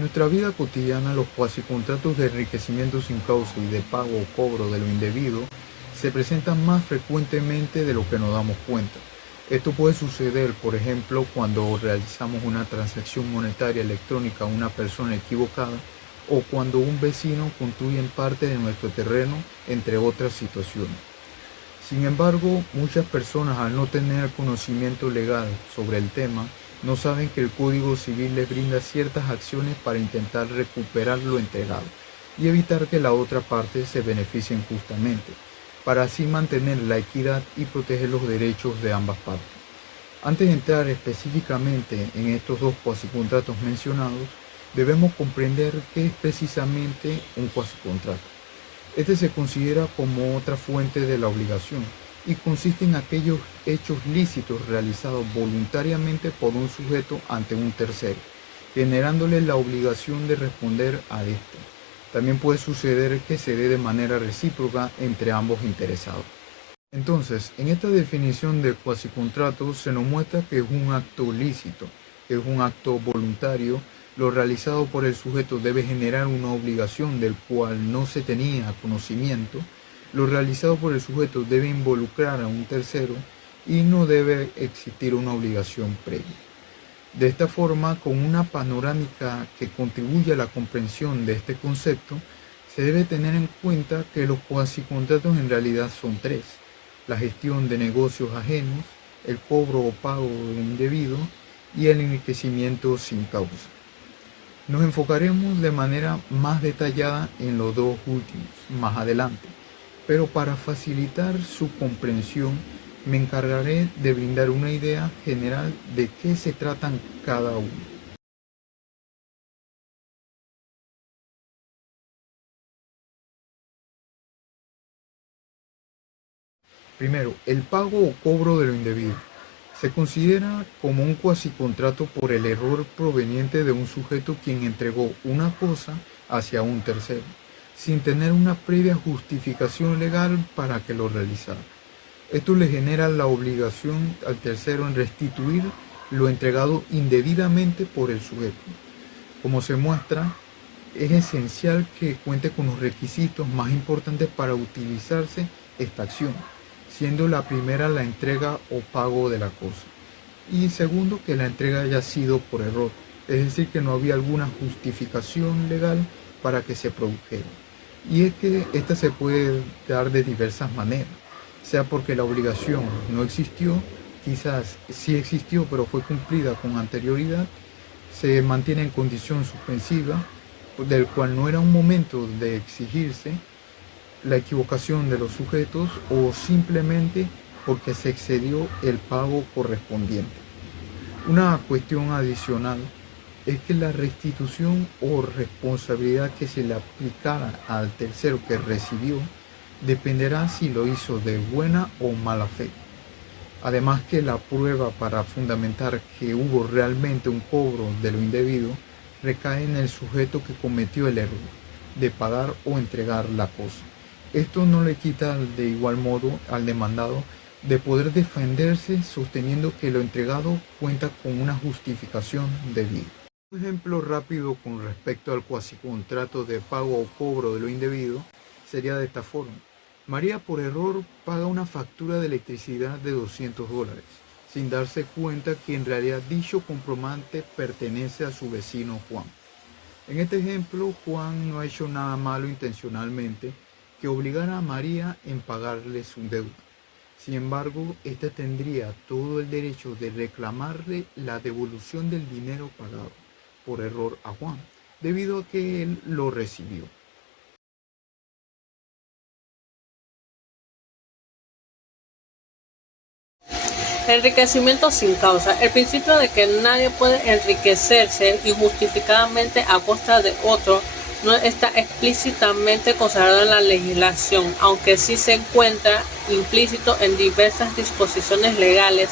En nuestra vida cotidiana, los cuasicontratos de enriquecimiento sin causa y de pago o cobro de lo indebido se presentan más frecuentemente de lo que nos damos cuenta. Esto puede suceder, por ejemplo, cuando realizamos una transacción monetaria electrónica a una persona equivocada o cuando un vecino construye en parte de nuestro terreno, entre otras situaciones. Sin embargo, muchas personas, al no tener conocimiento legal sobre el tema, no saben que el Código Civil les brinda ciertas acciones para intentar recuperar lo entregado y evitar que la otra parte se beneficie injustamente, para así mantener la equidad y proteger los derechos de ambas partes. Antes de entrar específicamente en estos dos cuasicontratos mencionados, debemos comprender qué es precisamente un cuasicontrato. Este se considera como otra fuente de la obligación y consiste en aquellos hechos lícitos realizados voluntariamente por un sujeto ante un tercero, generándole la obligación de responder a este. También puede suceder que se dé de manera recíproca entre ambos interesados. Entonces, en esta definición de cuasicontrato se nos muestra que es un acto lícito, que es un acto voluntario. Lo realizado por el sujeto debe generar una obligación del cual no se tenía conocimiento. Lo realizado por el sujeto debe involucrar a un tercero y no debe existir una obligación previa. De esta forma, con una panorámica que contribuye a la comprensión de este concepto, se debe tener en cuenta que los cuasicontratos en realidad son tres: la gestión de negocios ajenos, el cobro o pago indebido y el enriquecimiento sin causa. Nos enfocaremos de manera más detallada en los dos últimos más adelante, pero para facilitar su comprensión me encargaré de brindar una idea general de qué se tratan cada uno. Primero, el pago o cobro de lo indebido. Se considera como un cuasicontrato por el error proveniente de un sujeto quien entregó una cosa hacia un tercero, sin tener una previa justificación legal para que lo realizara. Esto le genera la obligación al tercero en restituir lo entregado indebidamente por el sujeto. Como se muestra, es esencial que cuente con los requisitos más importantes para utilizarse esta acción, siendo la primera la entrega o pago de la cosa, y segundo, que la entrega haya sido por error, es decir, que no había alguna justificación legal para que se produjera. Y es que esta se puede dar de diversas maneras, sea porque la obligación no existió, quizás sí existió pero fue cumplida con anterioridad, se mantiene en condición suspensiva, del cual no era un momento de exigirse, la equivocación de los sujetos o simplemente porque se excedió el pago correspondiente. Una cuestión adicional es que la restitución o responsabilidad que se le aplicara al tercero que recibió dependerá si lo hizo de buena o mala fe. Además que la prueba para fundamentar que hubo realmente un cobro de lo indebido recae en el sujeto que cometió el error de pagar o entregar la cosa. Esto no le quita de igual modo al demandado de poder defenderse sosteniendo que lo entregado cuenta con una justificación debida. Un ejemplo rápido con respecto al cuasicontrato de pago o cobro de lo indebido sería de esta forma. María por error paga una factura de electricidad de $200, sin darse cuenta que en realidad dicho comprobante pertenece a su vecino Juan. En este ejemplo, Juan no ha hecho nada malo intencionalmente que obligara a María en pagarle su deuda. Sin embargo, ésta tendría todo el derecho de reclamarle la devolución del dinero pagado por error a Juan, debido a que él lo recibió. Enriquecimiento sin causa. El principio de que nadie puede enriquecerse injustificadamente a costa de otro no está explícitamente consagrado en la legislación, aunque sí se encuentra implícito en diversas disposiciones legales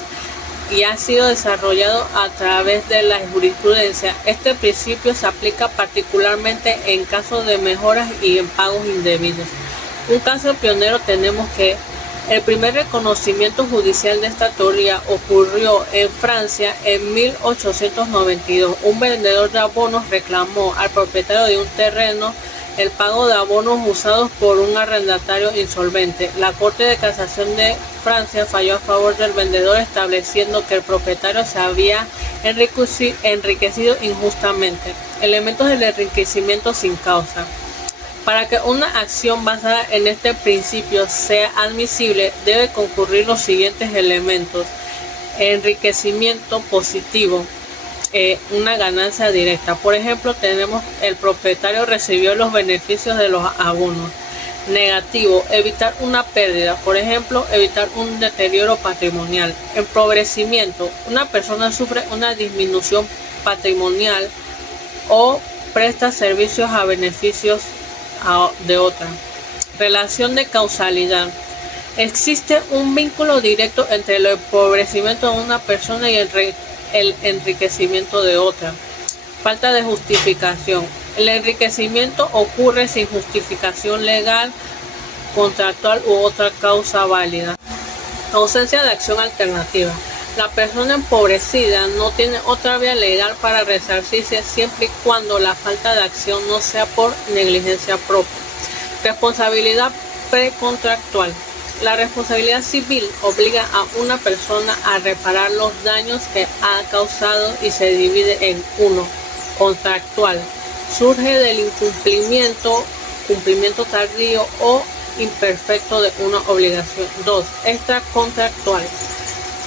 y ha sido desarrollado a través de la jurisprudencia. Este principio se aplica particularmente en casos de mejoras y en pagos indebidos. Un caso pionero tenemos que El primer reconocimiento judicial de esta teoría ocurrió en Francia en 1892. Un vendedor de abonos reclamó al propietario de un terreno el pago de abonos usados por un arrendatario insolvente. La Corte de Casación de Francia falló a favor del vendedor, estableciendo que el propietario se había enriquecido injustamente. Elementos del enriquecimiento sin causa. Para que una acción basada en este principio sea admisible, debe concurrir los siguientes elementos: enriquecimiento positivo, una ganancia directa. Por ejemplo, tenemos el propietario recibió los beneficios de los abonos. Negativo, evitar una pérdida, por ejemplo, evitar un deterioro patrimonial. Empobrecimiento, una persona sufre una disminución patrimonial o presta servicios a beneficios de otra. Relación de causalidad. Existe un vínculo directo entre el empobrecimiento de una persona y el enriquecimiento de otra. Falta de justificación. El enriquecimiento ocurre sin justificación legal, contractual u otra causa válida. Ausencia de acción alternativa. La persona empobrecida no tiene otra vía legal para resarcirse siempre y cuando la falta de acción no sea por negligencia propia. Responsabilidad precontractual. La responsabilidad civil obliga a una persona a reparar los daños que ha causado y se divide en 1. Contractual. Surge del cumplimiento tardío o imperfecto de una obligación. 2. Extracontractual.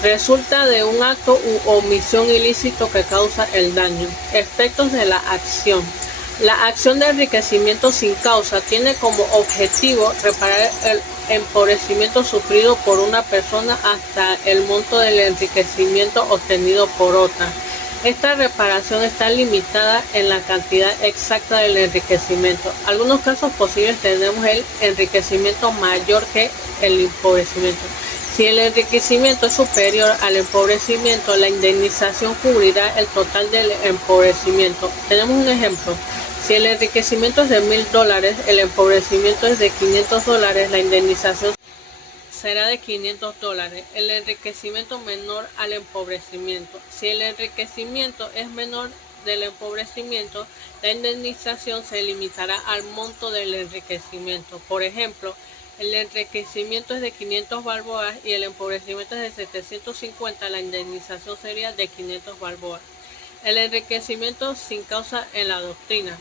Resulta de un acto u omisión ilícito que causa el daño. Efectos de la acción. La acción de enriquecimiento sin causa tiene como objetivo reparar el empobrecimiento sufrido por una persona hasta el monto del enriquecimiento obtenido por otra. Esta reparación está limitada en la cantidad exacta del enriquecimiento. Algunos casos posibles tenemos el enriquecimiento mayor que el empobrecimiento. Si el enriquecimiento es superior al empobrecimiento, la indemnización cubrirá el total del empobrecimiento. Tenemos un ejemplo. Si el enriquecimiento es de $1,000, el empobrecimiento es de $500, la indemnización será de $500. El enriquecimiento menor al empobrecimiento. Si el enriquecimiento es menor del empobrecimiento, la indemnización se limitará al monto del enriquecimiento. Por ejemplo, el enriquecimiento es de 500 balboas y el empobrecimiento es de 750, la indemnización sería de 500 balboas. El enriquecimiento sin causa en la doctrina.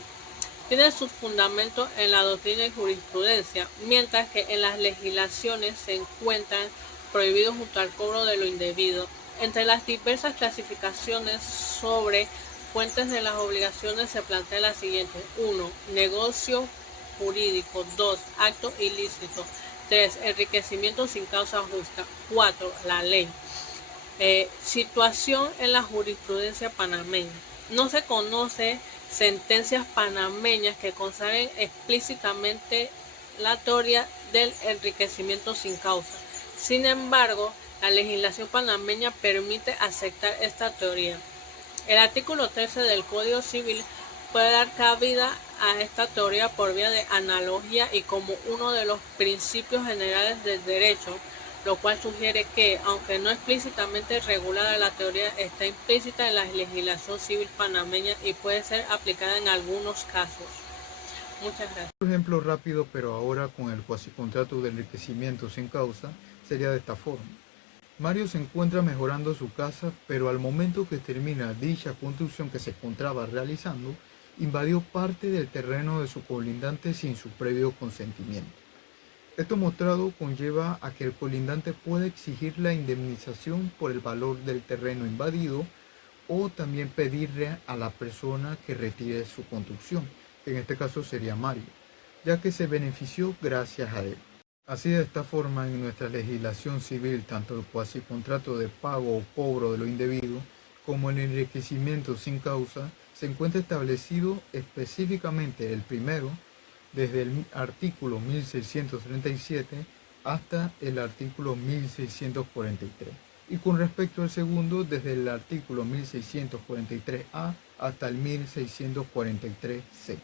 Tiene sus fundamentos en la doctrina y jurisprudencia, mientras que en las legislaciones se encuentran prohibidos junto al cobro de lo indebido. Entre las diversas clasificaciones sobre fuentes de las obligaciones se plantea la siguiente: 1. Negocio jurídico. 2. Acto ilícito. 3. Enriquecimiento sin causa justa. 4. La ley. Situación en la jurisprudencia panameña. No se conoce sentencias panameñas que consagren explícitamente la teoría del enriquecimiento sin causa. Sin embargo, la legislación panameña permite aceptar esta teoría. El artículo 13 del Código Civil puede dar cabida a esta teoría por vía de analogía y como uno de los principios generales del derecho, lo cual sugiere que, aunque no explícitamente regulada, la teoría está implícita en la legislación civil panameña y puede ser aplicada en algunos casos. Muchas gracias. Un ejemplo rápido, pero ahora con el cuasicontrato de enriquecimiento sin causa, sería de esta forma. Mario se encuentra mejorando su casa, pero al momento que termina dicha construcción que se encontraba realizando, invadió parte del terreno de su colindante sin su previo consentimiento. Esto mostrado conlleva a que el colindante puede exigir la indemnización por el valor del terreno invadido o también pedirle a la persona que retire su construcción, que en este caso sería Mario, ya que se benefició gracias a él. Así, de esta forma, en nuestra legislación civil, tanto el cuasicontrato de pago o cobro de lo indebido como el enriquecimiento sin causa se encuentra establecido específicamente el primero desde el artículo 1637 hasta el artículo 1643 y con respecto al segundo desde el artículo 1643A hasta el 1643C.